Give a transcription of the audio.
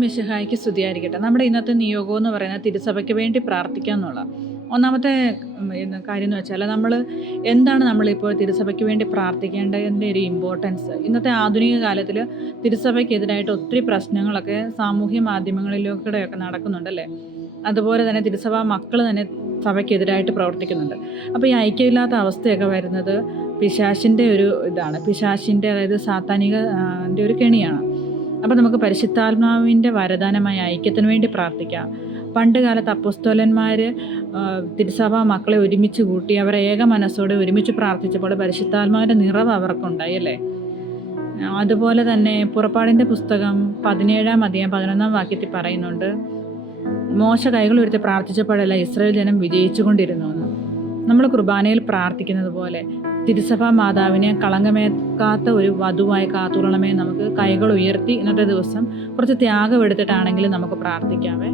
മിശിഹായ്ക്ക് സ്തുതിയായിരിക്കട്ടെ. നമ്മുടെ ഇന്നത്തെ നിയോഗം എന്ന് പറയുന്നത് തിരുസഭയ്ക്ക് വേണ്ടി പ്രാർത്ഥിക്കുക എന്നുള്ള ഒന്നാമത്തെ കാര്യം എന്ന് വെച്ചാൽ എന്താണ് നമ്മളിപ്പോൾ തിരുസഭയ്ക്ക് വേണ്ടി പ്രാർത്ഥിക്കേണ്ടതിൻ്റെ ഒരു ഇമ്പോർട്ടൻസ്. ഇന്നത്തെ ആധുനിക കാലത്തിൽ തിരുസഭയ്ക്കെതിരായിട്ട് ഒത്തിരി പ്രശ്നങ്ങളൊക്കെ സാമൂഹ്യ മാധ്യമങ്ങളിലൂടെയൊക്കെ നടക്കുന്നുണ്ടല്ലേ. അതുപോലെ തന്നെ തിരുസഭ മക്കൾ തന്നെ സഭയ്ക്കെതിരായിട്ട് പ്രവർത്തിക്കുന്നുണ്ട്. അപ്പോൾ ഈ ഐക്യമില്ലാത്ത അവസ്ഥയൊക്കെ വരുന്നത് പിശാചിൻ്റെ ഒരു ഇതാണ്. പിശാചിൻ്റെ അതായത് സാത്താനിക ഒരു കെണിയാണ്. അപ്പോൾ നമുക്ക് പരിശുദ്ധാത്മാവിൻ്റെ വരദാനമായ ഐക്യത്തിന് വേണ്ടി പ്രാർത്ഥിക്കാം. പണ്ട് കാലത്ത് അപ്പോസ്തലന്മാർ തിരുസഭ മക്കളെ ഒരുമിച്ച് കൂട്ടി അവരെ ഏക മനസ്സോടെ ഒരുമിച്ച് പ്രാർത്ഥിച്ചപ്പോൾ പരിശുദ്ധാത്മാവിൻ്റെ നിറവ് അവർക്കുണ്ടായി അല്ലേ. അതുപോലെ തന്നെ പുറപ്പാടിൻ്റെ പുസ്തകം 17-ാം അധ്യായം 11-ാം വാക്യത്തിൽ പറയുന്നുണ്ട്, മോശ കൈകൾ ഉയർത്തി പ്രാർത്ഥിച്ചപ്പോഴല്ല ഇസ്രായേൽ ജനം വിജയിച്ചു കൊണ്ടിരുന്നു എന്ന്. നമ്മൾ കുർബാനയിൽ പ്രാർത്ഥിക്കുന്നത് പോലെ തിരുസഭാ മാതാവിനെ കളങ്കമേക്കാത്ത ഒരു വധുവായി കാത്തുകൊള്ളണമേ. നമുക്ക് കൈകൾ ഉയർത്തി ഇന്നത്തെ ദിവസം കുറച്ച് ത്യാഗം എടുത്തിട്ടാണെങ്കിലും നമുക്ക് പ്രാർത്ഥിക്കാമേ.